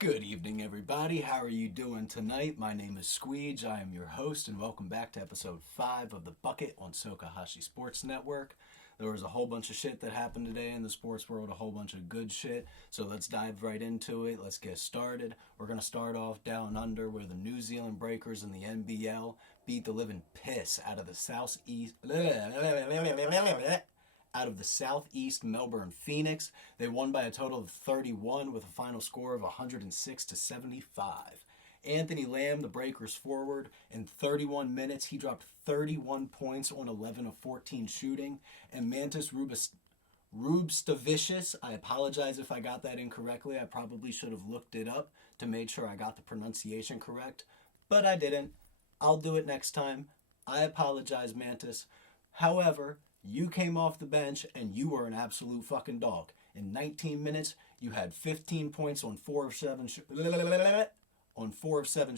Good evening, everybody. How are you doing tonight? My name is Squeege. I am your host, and welcome back to episode 5 of The Bucket on SokuHaShi Sports Network. There was a whole bunch of shit that happened today in the sports world, a whole bunch of good shit. So let's dive right into it. Let's get started. We're going to start off down under where the New Zealand Breakers in the NBL beat the living piss out of the Southeast Melbourne Phoenix. They won by a total of 31 with a final score of 106-75. Anthony Lamb, the Breakers forward, in 31 minutes, he dropped 31 points on 11 of 14 shooting. And Mantis Rubstavicius, I apologize if I got that incorrectly. I probably should have looked it up to make sure I got the pronunciation correct, but I didn't. I'll do it next time. I apologize, Mantis. However, you came off the bench and you were an absolute fucking dog. In 19 minutes, you had 15 points on 4 of 7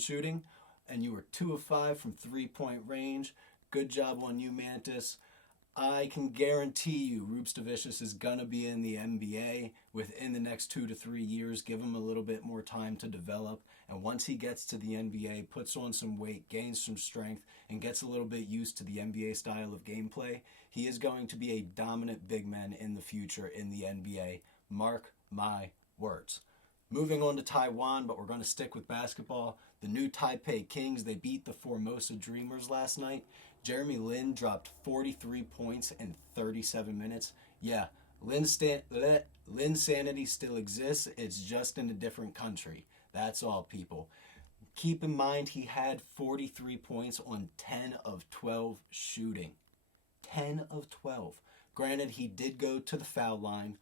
shooting, and you were 2 of 5 from 3-point range. Good job on you, Mantis. I can guarantee you Rubstavicius is going to be in the NBA within the next 2 to 3 years. Give him a little bit more time to develop. And once he gets to the NBA, puts on some weight, gains some strength, and gets a little bit used to the NBA style of gameplay, he is going to be a dominant big man in the future in the NBA. Mark my words. Moving on to Taiwan, but we're going to stick with basketball. The new Taipei Kings, they beat the Formosa Dreamers last night. Jeremy Lin dropped 43 points in 37 minutes. Yeah, Lin's sanity still exists. It's just in a different country. That's all, people. Keep in mind he had 43 points on 10 of 12 shooting. 10 of 12. Granted, he did go to the foul line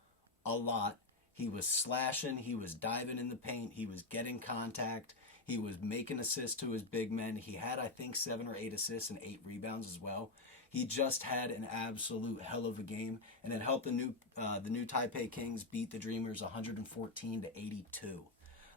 a lot. He was slashing, he was diving in the paint, he was getting contact, he was making assists to his big men. He had, I think, 7 or 8 assists and 8 rebounds as well. He just had an absolute hell of a game, and it helped the new Taipei Kings beat the Dreamers 114-82.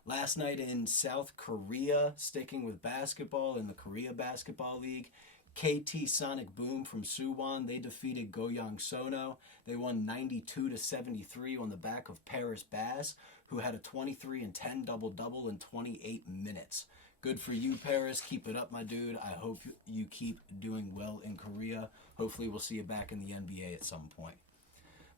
Last night in South Korea, sticking with basketball in the Korea Basketball League, KT Sonic Boom from Suwon, they defeated Goyang Sono. They won 92-73 on the back of Paris Bass, who had a 23 and 10 double-double in 28 minutes. Good for you, Paris. Keep it up, my dude. I hope you keep doing well in Korea. Hopefully we'll see you back in the NBA at some point.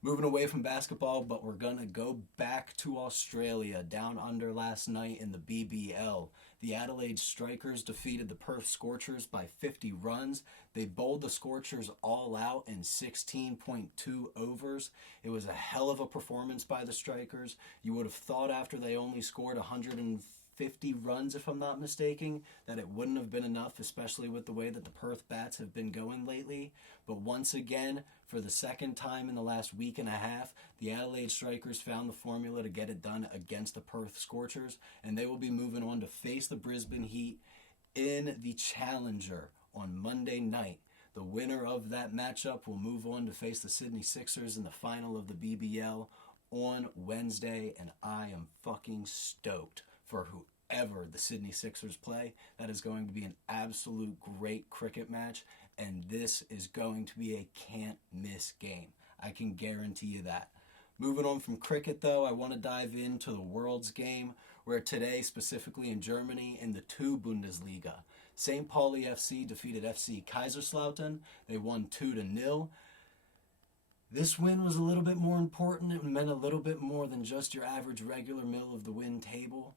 Moving away from basketball, but we're going to go back to Australia. Down under last night in the BBL, the Adelaide Strikers defeated the Perth Scorchers by 50 runs. They bowled the Scorchers all out in 16.2 overs. It was a hell of a performance by the Strikers. You would have thought after they only scored 150 runs, if I'm not mistaken, that it wouldn't have been enough, especially with the way that the Perth bats have been going lately. But once again, for the second time in the last week and a half, the Adelaide Strikers found the formula to get it done against the Perth Scorchers, and they will be moving on to face the Brisbane Heat in the Challenger on Monday night. The winner of that matchup will move on to face the Sydney Sixers in the final of the BBL on Wednesday, and I am fucking stoked for whoever the Sydney Sixers play. That is going to be an absolute great cricket match, and this is going to be a can't-miss game. I can guarantee you that. Moving on from cricket, though, I want to dive into the World's game, where today, specifically in Germany, in the 2 Bundesliga, St. Pauli FC defeated FC Kaiserslautern. They won 2-0. This win was a little bit more important. It meant a little bit more than just your average regular mill of the win table.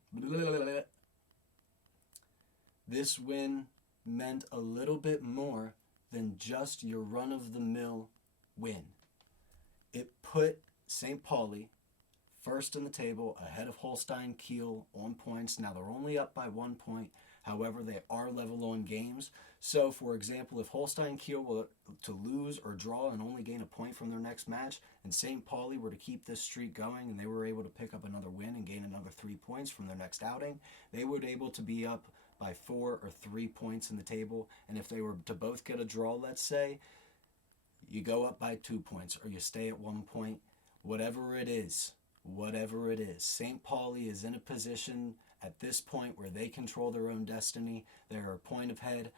This win meant a little bit more than just your run-of-the-mill win. It put St. Pauli first in the table, ahead of Holstein Kiel on points. Now they're only up by 1 point. However, they are level on games. So, for example, if Holstein Kiel were to lose or draw and only gain a point from their next match, and St. Pauli were to keep this streak going and they were able to pick up another win and gain another 3 points from their next outing, they would be able to be up by 4 or 3 points in the table. And if they were to both get a draw, let's say, you go up by 2 points or you stay at 1 point. Whatever it is, St. Pauli is in a position at this point where they control their own destiny. They're a point ahead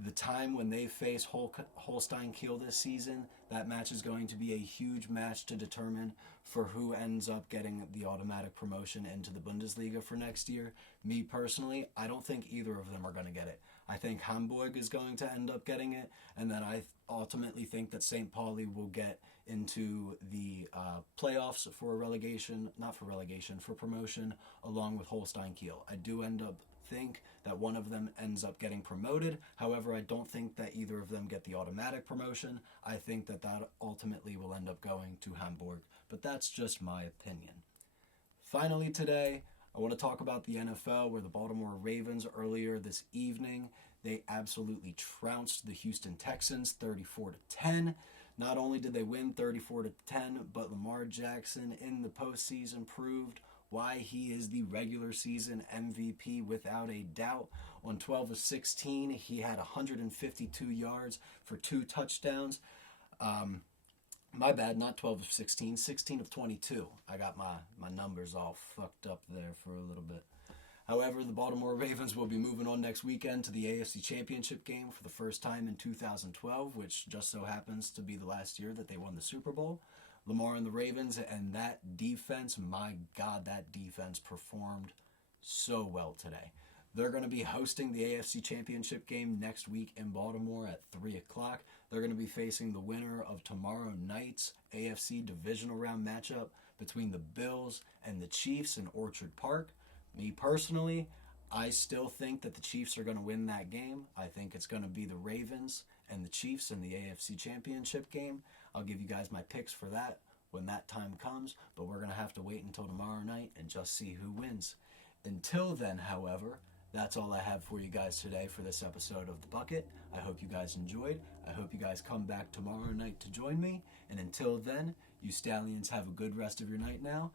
The time when they face Holstein Kiel this season, that match is going to be a huge match to determine for who ends up getting the automatic promotion into the Bundesliga for next year. Me personally, I don't think either of them are going to get it. I think Hamburg is going to end up getting it, and then I ultimately think that St. Pauli will get into the playoffs for for promotion, along with Holstein Kiel. I do think that one of them ends up getting promoted. However, I don't think that either of them get the automatic promotion. I think that ultimately will end up going to Hamburg, but that's just my opinion. Finally today, I want to talk about the NFL, where the Baltimore Ravens earlier this evening, they absolutely trounced the Houston Texans 34-10. Not only did they win 34-10, but Lamar Jackson in the postseason proved why he is the regular season MVP without a doubt. On 12 of 16, he had 152 yards for 2 touchdowns. My bad, not 12 of 16, 16 of 22. I got my numbers all fucked up there for a little bit. However, the Baltimore Ravens will be moving on next weekend to the AFC Championship game for the first time in 2012, which just so happens to be the last year that they won the Super Bowl. Lamar and the Ravens and that defense, my God, that defense performed so well today. They're going to be hosting the AFC Championship game next week in Baltimore at 3 o'clock. They're going to be facing the winner of tomorrow night's AFC Divisional Round matchup between the Bills and the Chiefs in Orchard Park. Me personally, I still think that the Chiefs are going to win that game. I think it's going to be the Ravens and the Chiefs in the AFC Championship game. I'll give you guys my picks for that when that time comes, but we're going to have to wait until tomorrow night and just see who wins. Until then, however, that's all I have for you guys today for this episode of The Bucket. I hope you guys enjoyed. I hope you guys come back tomorrow night to join me. And until then, you Stallions have a good rest of your night now,